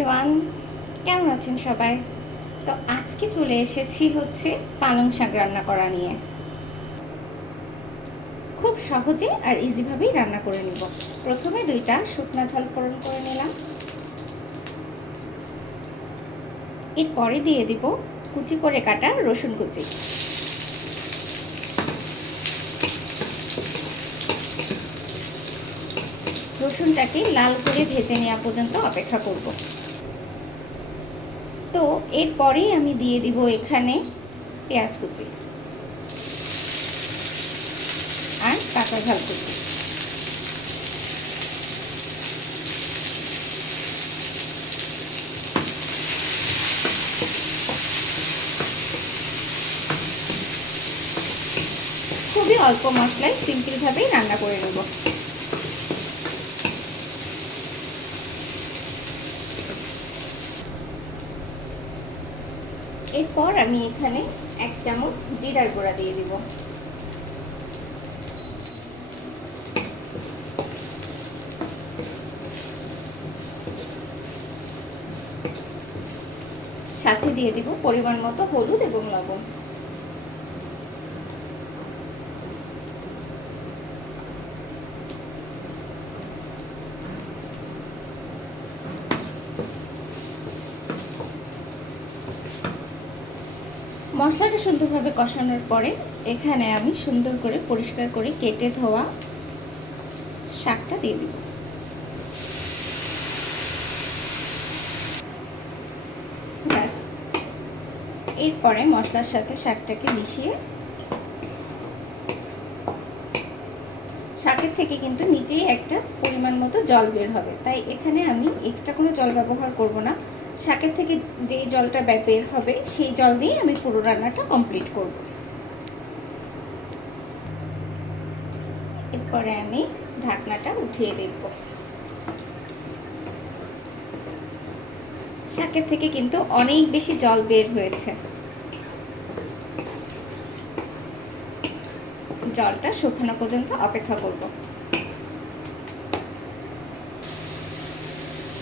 Everyone কেমন আছেন সবাই? তো আজকে চলে এসেছি হচ্ছে পালং শাক রান্না করা নিয়ে। খুব সহজে আর ইজিভাবেই রান্না করে নিব। প্রথমে দুইটা শুকনা ঝাল ফোড়ন করে নিলাম। এরপরে দিয়ে দিব কুচি করে কাটা রসুন কুচি। রসুনটাকে লাল করে ভেজে নেওয়া পর্যন্ত অপেক্ষা করব। তো এরপরেই আমি দিয়ে দিব এখানে পেঁয়াজ কুচি আর কাঁচা ঝাল কুচি। খুবই অল্প মশলায় সিম্পলভাবেই রান্না করে নেব। এরপর আমি এখানে এক চামচ জিরার গোড়া দিয়ে দিব। সাথে দিয়ে দিব পরিমাণ মতো হলুদ এবং লবণ। মশলাটা সুন্দরভাবে কষানোর পরে এখানে আমি সুন্দর করে পরিষ্কার করে কেটে ধোয়া শাকটা দিয়ে দিব। এরপরে মশলার সাথে শাকটাকে মিশিয়ে শাকের থেকে কিন্তু নিচেই একটা পরিমাণ মতো জল বের হবে। তাই এখানে আমি এক্সট্রা কোনো জল ব্যবহার করব না। শাকের থেকে যেই জলটা বের হবে, সেই জল দিয়ে আমি পুরো রান্নাটা কমপ্লিট করব। এরপরে আমি ঢাকনাটা উঠিয়ে দেখব। শাকের থেকে কিন্তু অনেক বেশি জল বের হয়েছে। জলটা শুকানো পর্যন্ত অপেক্ষা করব।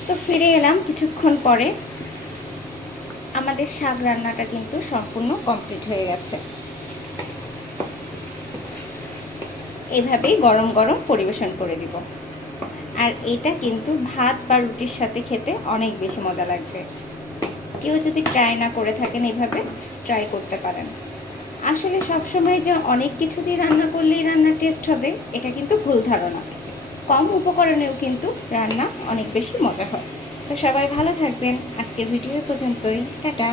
তো ফিরে এলাম কিছুক্ষণ পরে। আমাদের শাক রান্নাটা কিন্তু সম্পূর্ণ কমপ্লিট হয়ে গেছে। এভাবেই গরম গরম পরিবেশন করে দিব। আর এটা কিন্তু ভাত বা রুটির সাথে খেতে অনেক বেশি মজা লাগবে। কেউ যদি ট্রাই না করে থাকেন এভাবে ট্রাই করতে পারেন। আসলে সবসময় যে অনেক কিছু দিয়ে রান্না করলেই রান্নার টেস্ট হবে, এটা কিন্তু ভুল ধারণা। কম উপকরণেও কিন্তু রান্না অনেক বেশি মজা হয়। তো সবাই ভালো থাকবেন। আজকের ভিডিও পর্যন্তই। টাটা।